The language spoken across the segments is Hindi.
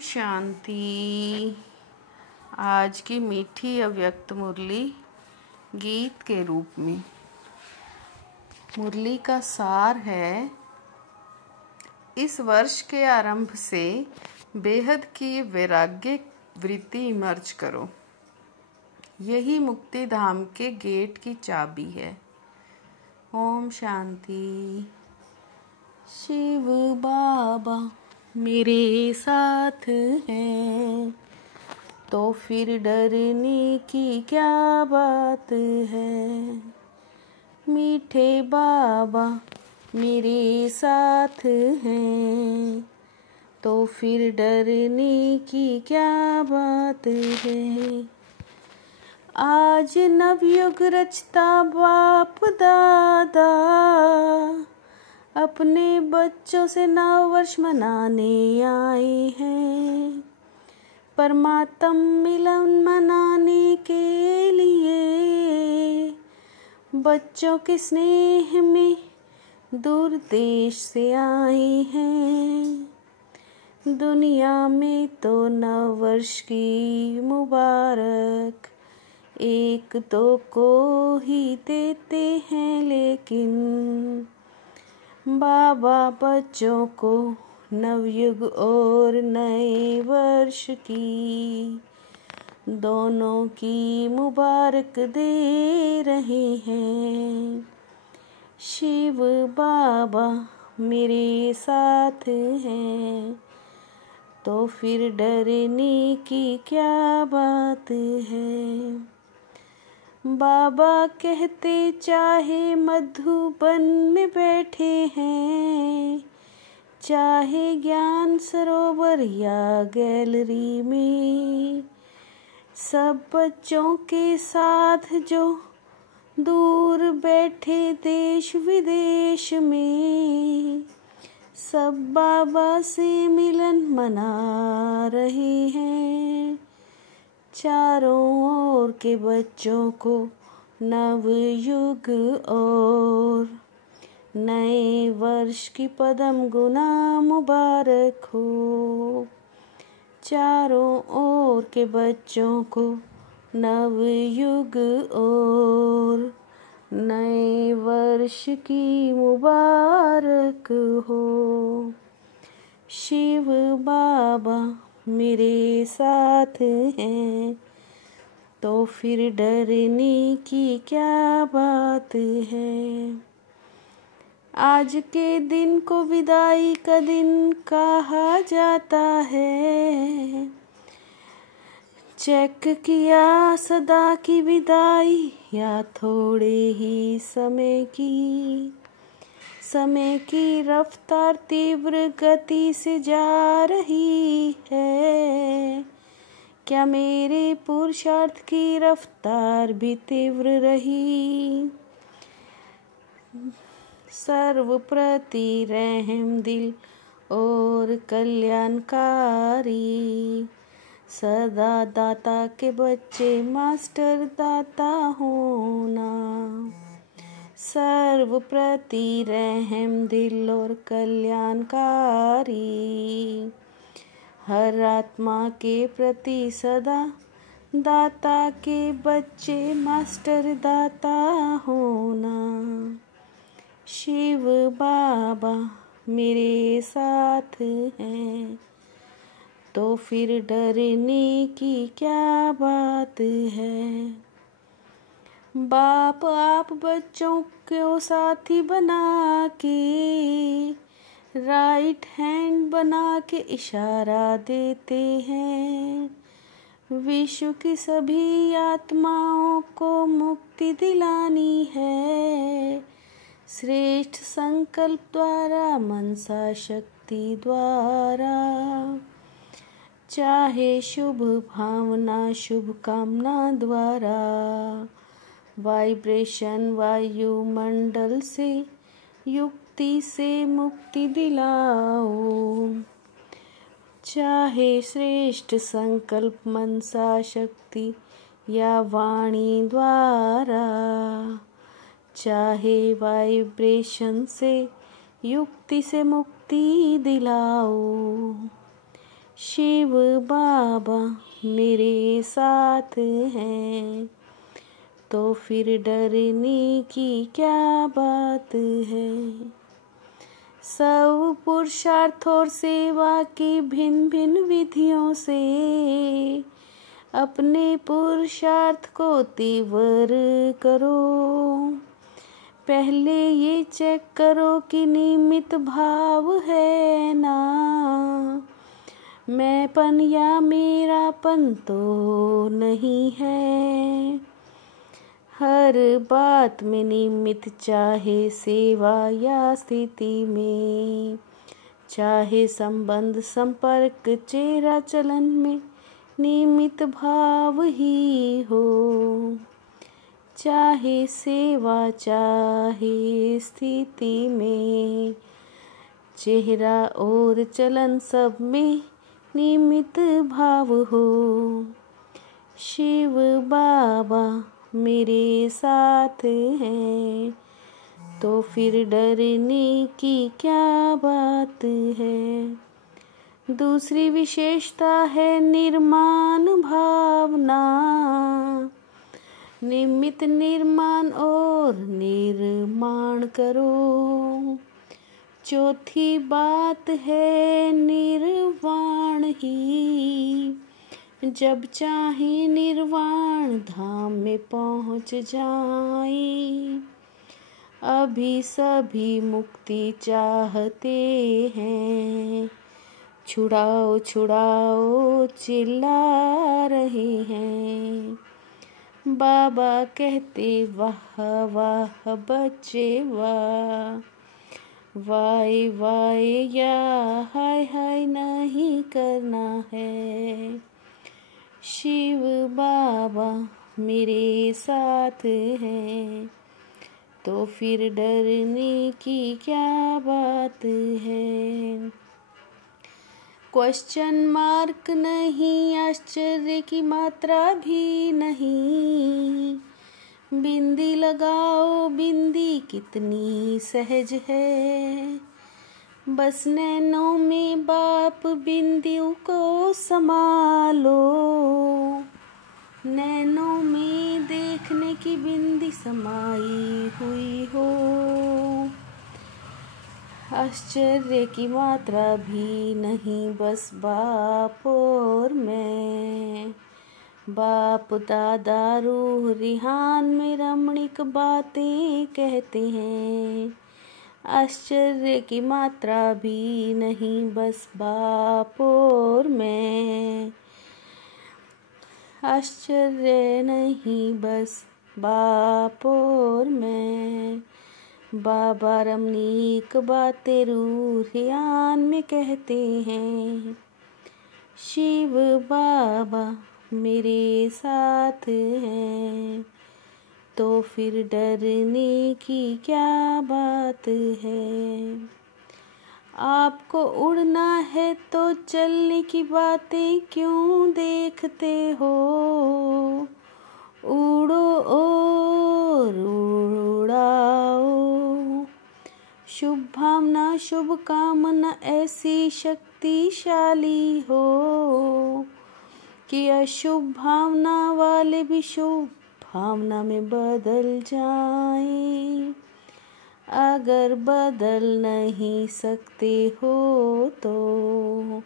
शांति। आज की मीठी अव्यक्त मुरली गीत के रूप में। मुरली का सार है, इस वर्ष के आरंभ से बेहद की वैराग्य वृत्ति इमर्ज करो। यही मुक्ति धाम के गेट की चाबी है। ओम शांति। शिव बाबा मेरे साथ हैं, तो फिर डरने की क्या बात है। मीठे बाबा मेरे साथ हैं, तो फिर डरने की क्या बात है। आज नवयुग रचता बाप दादा, अपने बच्चों से नववर्ष मनाने आए हैं। परमात्म मिलन मनाने के लिए बच्चों के स्नेह में दूर देश से आए हैं। दुनिया में तो नववर्ष की मुबारक एक दो को ही देते हैं, लेकिन बाबा बच्चों को नवयुग और नए वर्ष की दोनों की मुबारक दे रहे हैं। शिव बाबा मेरे साथ हैं, तो फिर डरने की क्या बात है। बाबा कहते चाहे मधुबन में बैठे हैं, चाहे ज्ञान सरोवर या गैलरी में, सब बच्चों के साथ जो दूर बैठे देश विदेश में, सब बाबा से मिलन मना रहे हैं। चारों ओर के बच्चों को नवयुग और नए वर्ष की पदम गुना मुबारक हो। चारों ओर के बच्चों को नवयुग और नए वर्ष की मुबारक हो। शिव बाबा मेरे साथ हैं, तो फिर डरने की क्या बात है। आज के दिन को विदाई का दिन कहा जाता है। चेक किया सदा की विदाई या थोड़े ही समय की रफ्तार तीव्र गति से जा रही है। क्या मेरे पुरुषार्थ की रफ्तार भी तीव्र रही। सर्वप्रति रहम दिल और कल्याणकारी, सदा दाता के बच्चे मास्टर दाता होना। सर्वप्रति रहम दिल और कल्याणकारी, हर आत्मा के प्रति सदा दाता के बच्चे मास्टर दाता होना। शिव बाबा मेरे साथ हैं, तो फिर डरने की क्या बात है। बाप आप बच्चों को साथी बना के, राइट हैंड बना के इशारा देते हैं। विश्व की सभी आत्माओं को मुक्ति दिलानी है। श्रेष्ठ संकल्प द्वारा मनसा शक्ति द्वारा, चाहे शुभ भावना शुभ कामना द्वारा, वाइब्रेशन वायुमंडल से युक्ति से मुक्ति दिलाओ। चाहे श्रेष्ठ संकल्प मनसा शक्ति या वाणी द्वारा, चाहे वाइब्रेशन से युक्ति से मुक्ति दिलाओ। शिव बाबा मेरे साथ हैं, तो फिर डरने की क्या बात है। सब पुरुषार्थ और सेवा की भिन्न भिन्न विधियों से अपने पुरुषार्थ को तीव्र करो। पहले ये चेक करो कि निमित्त भाव है ना, मैंपन या मेरापन तो नहीं है। हर बात में निमित्त, चाहे सेवा या स्थिति में, चाहे संबंध संपर्क चेहरा चलन में, निमित्त भाव ही हो। चाहे सेवा चाहे स्थिति में, चेहरा और चलन सब में निमित्त भाव हो। शिव बाबा मेरे साथ हैं, तो फिर डरने की क्या बात है। दूसरी विशेषता है निर्माण भावना, निमित्त निर्माण और निर्माण करो। चौथी बात है निर्वाण ही, जब चाहे निर्वाण धाम में पहुँच जाए। अभी सभी मुक्ति चाहते हैं, छुड़ाओ छुड़ाओ चिल्ला रहे हैं। बाबा कहते वाह वाह बच्चे वाह, वाय वाय या हाय हाय नहीं करना है। शिव बाबा मेरे साथ हैं, तो फिर डरने की क्या बात है। क्वेश्चन मार्क नहीं, आश्चर्य की मात्रा भी नहीं। बिंदी लगाओ, बिंदी कितनी सहज है। बस नैनों में बाप बिंदियों को संभालो, नैनों में देखने की बिंदी समाई हुई हो। आश्चर्य की मात्रा भी नहीं, बस बाप और मैं। बाप दादा रूह रिहान में रमणीक बातें कहते हैं। आश्चर्य की मात्रा भी नहीं, बस बाप और मैं। आश्चर्य नहीं, बस बाप और मैं। बाबा रमणीक बातें रूहियान में कहते हैं। शिव बाबा मेरे साथ हैं, तो फिर डरने की क्या बात है। आपको उड़ना है तो चलने की बातें क्यों देखते हो। उड़ो और उड़ाओ, शुभ भावना शुभ कामना ऐसी शक्तिशाली हो कि अशुभ भावना वाले भी शुभ भावना में बदल जाएं। अगर बदल नहीं सकते हो तो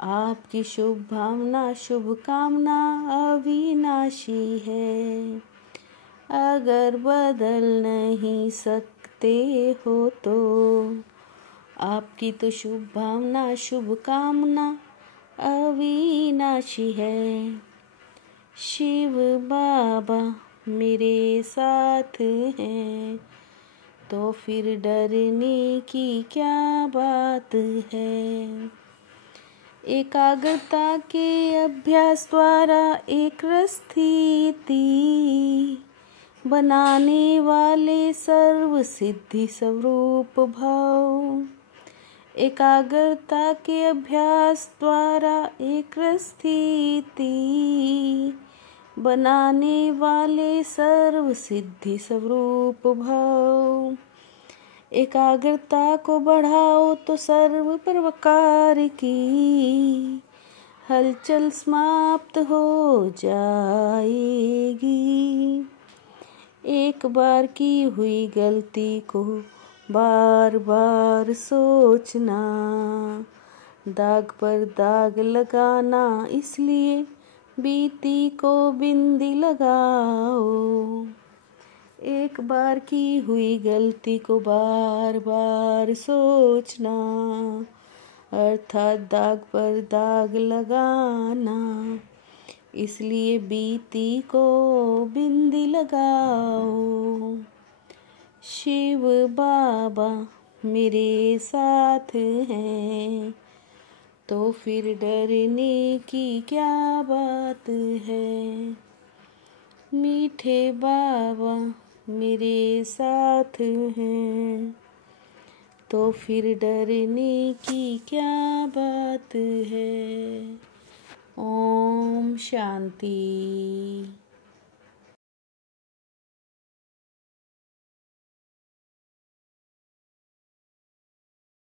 आपकी शुभ भावना शुभ कामना अविनाशी है। अगर बदल नहीं सकते हो तो आपकी तो शुभ भावना शुभ कामना अविनाशी है। शिव बाबा मेरे साथ हैं, तो फिर डरने की क्या बात है। एकाग्रता के अभ्यास द्वारा एक स्थिति बनाने वाले सर्व सिद्धि स्वरूप भाव। एकाग्रता के अभ्यास द्वारा एक स्थिति बनाने वाले सर्व सिद्धि स्वरूप भाव। एकाग्रता को बढ़ाओ तो सर्व प्रकार की हलचल समाप्त हो जाएगी। एक बार की हुई गलती को बार बार सोचना, दाग पर दाग लगाना, इसलिए बीती को बिंदी लगाओ। एक बार की हुई गलती को बार बार सोचना, अर्थात दाग पर दाग लगाना, इसलिए बीती को बिंदी लगाओ। शिव बाबा मेरे साथ हैं, तो फिर डरने की क्या बात है। मीठे बाबा मेरे साथ हैं, तो फिर डरने की क्या बात है। ओम शांति।